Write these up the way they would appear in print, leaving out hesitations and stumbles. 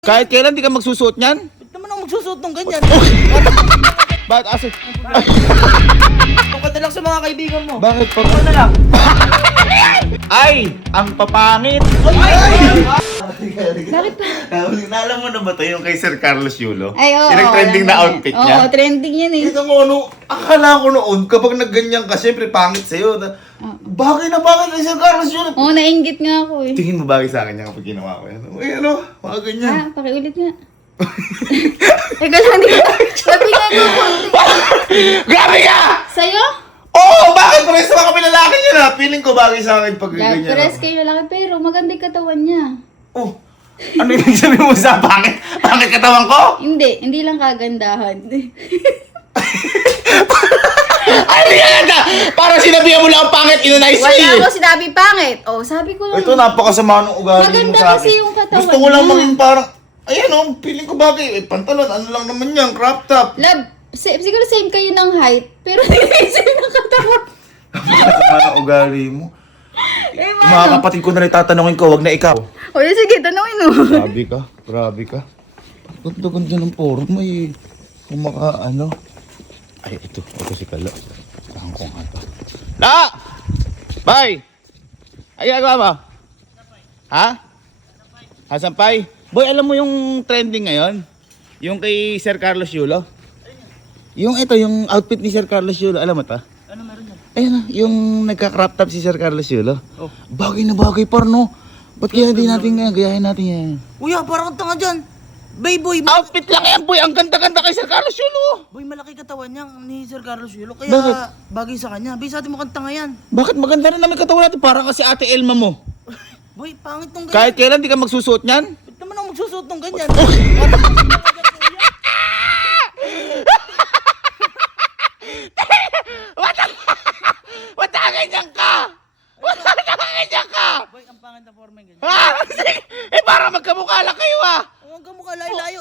Kahit kailan di ka magsusuot niyan? Ba't naman ako magsusuot ng ganyan? Bakit asa? Kung ka na lang sa mga kaibigan mo. Bakit pa? Ako na lang. Ay! Ang papangit! Bakit pa? Naalam mo na ba ito yung kay Sir Carlos Yulo? Ay, oo. Yung trending na alam ko outfit yan. niya? Oo, trending yan eh. Ito mo, ano, akala ko noon, kapag nagganyan ka, syempre pangit sa'yo. Bagay na bagay kay Sir Carlos Yulo. Oo, nainggit nga ako eh. Tingin mo bagay sa akin yan kapag ginawa ko yan? Uy, ano, mga ganyan. Ah, pakiulit nga. Ikaw lang din. Sabi nga ko. Grabe ka! Sa'yo? Oo, bakit? Pares sa mga lalaki niya na. Feeling ko bagay sa akin pag Yeah, ganyan. pares kayo lalaki pero maganda yung katawan niya. Oh, ano yung sabi mo sa pangit? Pangit katawan ko? Hindi lang kagandahan. Ay, hindi ka ganda! Parang sinabihan mo lang ang pangit, inunay Wala siya ako sinabi pangit. Oh, sabi ko lang. Ito, napakasama ng ugali mo Maganda sa akin. kasi yung katawan Gusto ko lang niya. maging parang, ayan oh, feeling ko bagay. Eh, pantalon, ano lang naman yan, crop top. Love, siguro same kayo ng height, pero hindi same ng katawan. Napakasama ng ugali mo. Eh, Mga kapatid ko na rin tatanungin ko, wag na ikaw. O, sige, tanongin mo. Grabe ka, grabe ka. Ganda-ganda ng poro mo eh. Kumaka, ano. Ay, ito si Kalo. Saan ko nga ito. La! Bay! Ay, gagawa mo? Ha? Sampay? Boy, alam mo yung trending ngayon? Yung kay Sir Carlos Yulo? Yung ito, yung outfit ni Sir Carlos Yulo, alam mo ta? Ano meron yan? Ayan na, yung nagka-crop top si Sir Carlos Yulo. Oh. Bagay na bagay par, no? Ba't kaya hindi natin nga, gayahin natin yan? Uya, parang kang tanga dyan. Boy, Outfit lang yan, boy! Ang ganda-ganda kay Sir Carlos Yulo! boy, malaki katawan niya ni Sir Carlos Yulo. Kaya Bakit? bagay sa kanya. Boy, sa atin mo kang tanga yan. Bakit maganda rin namin katawan natin? Parang kasi Ate Elma mo. Boy, pangit tong ganyan. Kahit kailan di ka magsusuot niyan? Ba't naman ako magsusuot ng ganyan? Ba't ganyan ka? Ba't ganyan ka? Boy, ang pangit na forma yung ganyan. Ha? Eh para magkamukha lang kayo ah! Huwag ka mukha layo-layo.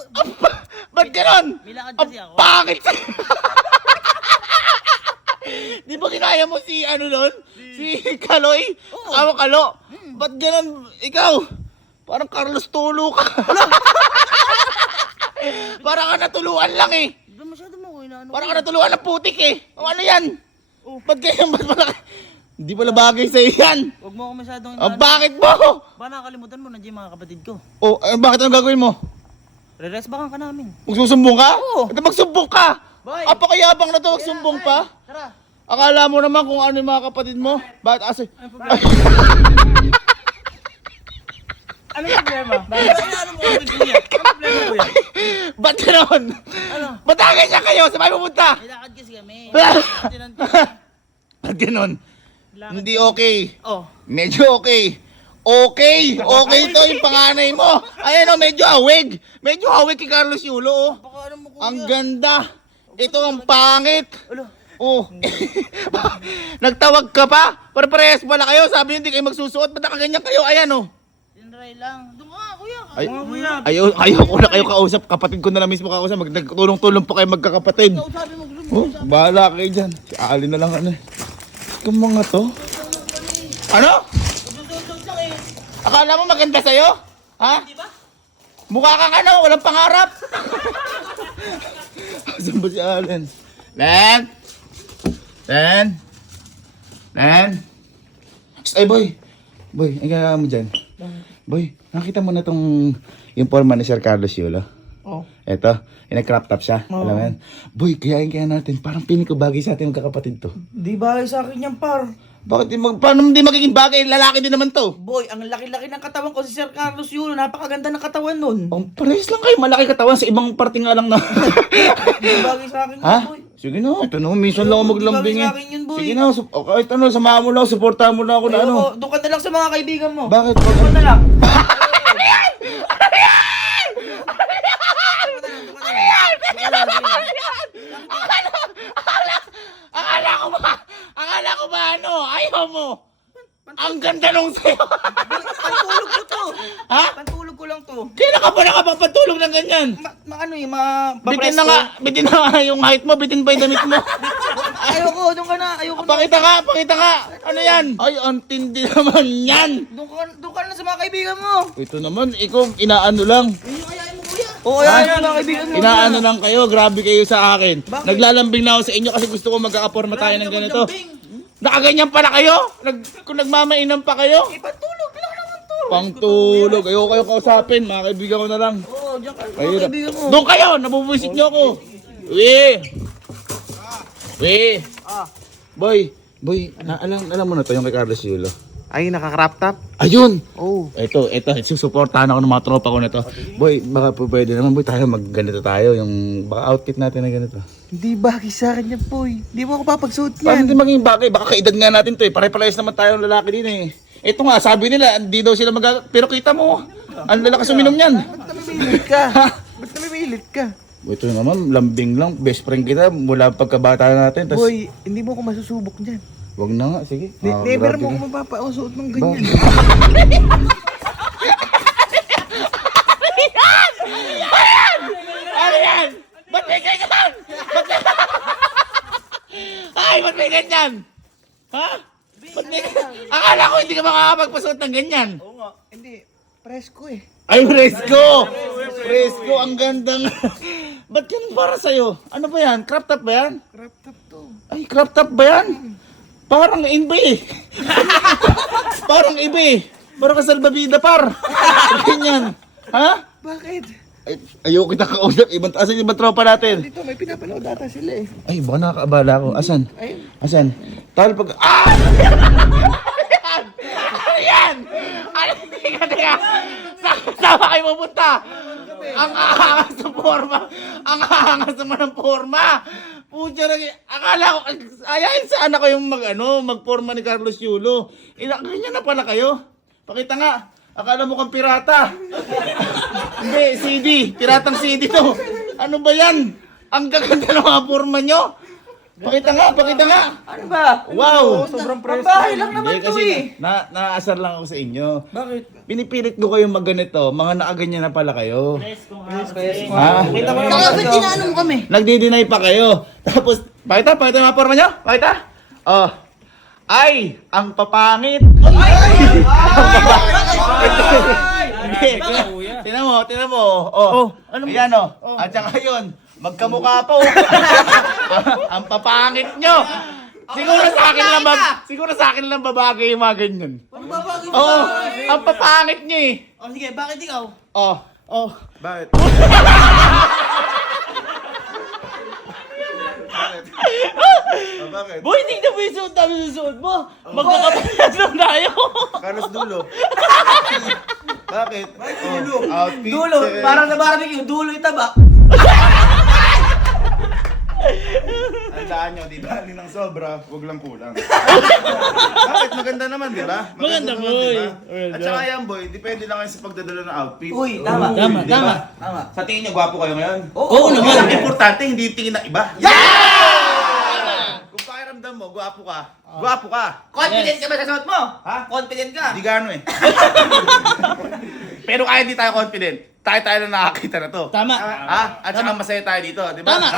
Ba't ganon? May lakad Ang kasi ako. pangit sa'yo! Di ba ginaya mo si ano nun? Si Kaloy? Oo. Awa Kalo? Ba't ganon? Ikaw? Parang Carlos Tulo ka. Parang ka natuluan lang eh. Di ba masyado mo ko inaano? Parang ka natuluan ng putik eh. O ano yan? Oh. Ba't ganyan? Ba't malaki? Hindi pala bagay sa'yo yan. Huwag mo ako masyadong Ah, inaano. bakit mo? Baka nakakalimutan mo, nandiyan yung mga kapatid ko. Oh, bakit anong gagawin mo? Re-rest bakan ka namin. Magsusumbong ka? Oo. Ito magsumbong ka! Boy! Apakayabang na to, magsumbong pa? Tara. Akala mo naman kung ano yung mga kapatid mo? Bakit asa? Ano problema? Bakit ano mo kami kuya? Ano problema kuya? Ba't gano'n? Ano? Ba't ganyan kayo? Saan kayo pupunta? May lakad kasi kami. Ba't gano'n? Hindi okay. Oh. Medyo okay. Okay! Okay to yung panganay mo. Ayan o, medyo awig. Medyo awig kay Carlos Yulo oh. Baka ano mo kuya? Ang ganda. Ito ang pangit. Ulo. Oh. Nagtawag ka pa? Pare-parehas pala kayo. Sabi niyo hindi kayo magsusuot. Ba't nakaganyan kayo? Ayan oh. Tinry lang. Doon ka kuya. Ay, Mga kuya. ayaw ko na kayo kausap. Kapatid ko na lang mismo kausap. Nagtulong-tulong pa kayo magkakapatid. Ikaw sabi mo gusto mo. Oh, bahala kayo dyan. Si Ali na lang ano eh. Itong mga to. Ano? Susundot lang eh. Akala mo maganda sa'yo? Ha? Di ba? Mukha kang ano, walang pangarap. Saan ba si Allen? Len? Len? Len? Psst, ay boy. Boy, ang gagawa mo dyan. Boy, nakita mo na tong yung forma ni Sir Carlos Yulo? Oh. Eto, yung nag-crop top siya. Oo. Alam mo yan? Boy, kaya natin. Parang piling ko bagay sa ating magkakapatid to. Di bagay sa akin yan par. Bakit paano hindi magiging bagay? Lalaki din naman to. Boy, ang laki-laki ng katawan ko si Sir Carlos Yulo. Napakaganda ng katawan nun. Ang pares lang kayo, malaki katawan sa ibang parte nga lang na. Di bagay sa akin Ha? yan, boy. Sige na, ito na, minsan lang ako maglambing Bagay eh. sa akin yun, boy. Sige na, kahit ano, samahan mo lang, supportahan mo lang ako na ano. Ayoko, doon ka na lang sa mga kaibigan mo. Bakit? Doon ka na lang. Akala ko ba ano, ayaw mo. Ang ganda nung sa'yo. Pantulog ko to. Ha? Pantulog ko lang to. Kailan ka ba nakapapatulog ng ganyan? Ano eh, Bitin na nga yung height mo, bitin pa yung damit mo. Ayoko, doon ka na. Ayoko na. Pakita ka. Ano yan? Ay, ang tindi naman yan. Doon ka na sa mga kaibigan mo. Ito naman, ikaw inaano lang. Yun yung ayain Oo, Ha? yan lang, kaibigan mo. Inaano lang kayo, grabe kayo sa akin. Naglalambing na ako sa inyo kasi gusto ko mag-a-aporma tayo ng ganito. Nakaganyan pala kayo? Kung nagmamainom pa kayo? Ipatulog lang naman to. Pangtulog. Ayoko kayo kausapin, mga kaibigan ko na lang. Oo, diyan ka. Ayun. Kaibigan mo. Doon kayo, nabubuisit nyo ako. Uy! Uy! Boy, alam mo na to yung kay Carlos Yulo. Ay, naka-crop top? Ayun! Oo. Ito, susuportahan ako ng mga tropa ko na to. Boy, baka po pwede naman boy tayo ganito tayo, yung baka outfit natin na ganito. Hindi bagay sa akin yan, boy. Hindi mo ako papagsuot Paano yan. hindi maging bagay? Baka kaedad nga natin to eh. Pare-parehas naman tayong lalaki din eh. Ito nga, sabi nila, hindi daw sila pero kita mo, ang lalakas uminom niyan. Ba't namimilit ka? Ba't namimilit ka? Ito naman, lambing lang, best friend kita mula pagkabata natin. Tas, Boy, hindi mo ako masusubok dyan. wag na nga, sige. Never grabe mo ka. ako mapapausuot ng ganyan. Ano yan? Ba't may ganyan? Ba't may ganyan? Ha? Ba't may ganyan? Akala ko hindi ka makakapagpasuot ng ganyan. Oo nga. Hindi. Presko eh. Ay, Fresco! Fresco, ang gandang... Ba't yan para sa'yo? Ano ba yan? Crop top ba yan? Crop top to. Ay, crop top ba yan? Parang iba eh. Parang iba eh. Parang kasalbabida par. Ganyan. Ha? Bakit? Ay, ayoko kita kausap. Asan yung ibang tropa natin? Dito, may pinapanood ata sila eh. Ay, baka nakakaabala ako. Asan? Ayun. Asan? Tal pag... Ah! Ano yan? Ano yan? Saan kayo pupunta? Ang aangas sa forma. Ang aangas naman ng forma. Pucha na, akala ko, ayayin sana kayong magforma ni Carlos Yulo. Ganyan na pala kayo. Pakita nga. Akala mo kang pirata. Hindi, CD. Piratang CD to. Ano ba yan? Ang gaganda ng mga forma nyo. Pakita nga, pakita nga. Ano ba? Wow! Sobrang presko. Bahay lang naman Hindi, to kasi eh. naasar lang ako sa inyo. Bakit? Pinipilit ko kayong magganito. Mga nakaganyan na pala kayo. Ha? Kita mo Saka ba't tinaano mo kami? Nagdi-deny pa kayo. Tapos, pakita yung mga forma nyo. Pakita. Oh. Ay, ang papangit. Hindi, tinan mo. Oh, ano mo? Ayan oh. At saka yun, magkamukha po. Ang papangit nyo. Siguro sa akin lang babagay yung mga ganyan. Ano ba bakit? Oo, ang papangit nyo eh. Oh, sige, bakit ikaw? Oh. Bakit? Bakit? Boy, tingnan mo yung suot namin yung suot mo. Magkakapagod lang tayo. Carlos Dulo. Bakit? Dulo? Outfit. Dulo, parang sa barbecue, dulo itaba. Tandaan nyo, di ba? Ninang sobra, huwag lang kulang. Bakit? Maganda naman, di ba? Maganda, naman, boy. di ba? At saka yan, boy, depende lang kayo sa pagdadala ng outfit. Uy, tama. Di ba? Tama. Sa tingin nyo, gwapo kayo ngayon? Oo naman. Ang importante, hindi tingin ng iba. Kung pakiramdam mo, gwapo ka. Gwapo ka. Confident ka ba sa suot mo? Ha? Confident ka? Hindi gano eh. Pero kahit di tayo confident, tayo na nakakita na to. Tama. Ha? At saka masaya tayo dito, di ba? Tama.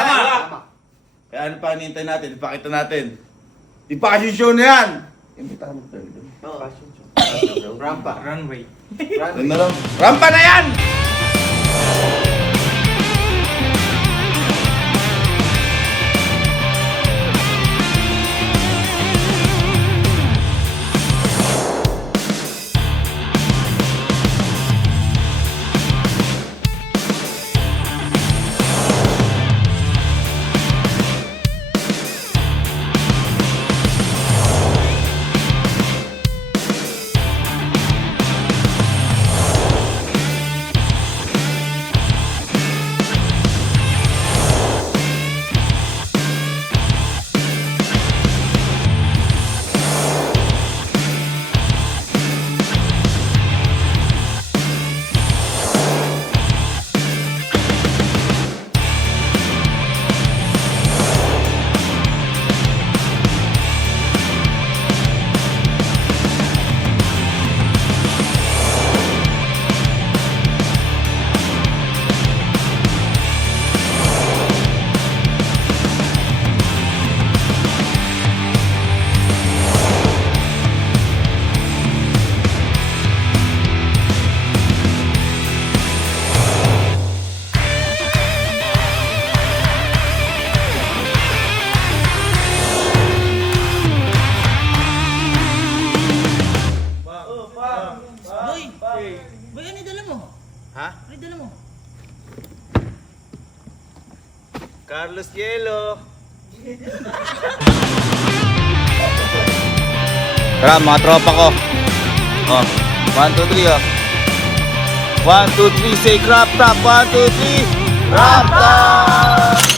Kaya ano pa hinihintay natin? Ipakita natin. Ipassion show na yan! Imbitahan mo tayo doon. Fashion show. Rampa. Runway. Doon na lang. Rampa na yan! Ha? Ay, dala mo. Carlos Yelo. Tara, mga tropa ko. Oh, 1, 2, 3 oh. 1, 2, 3, say crop top. 1, 2, 3. Crop top!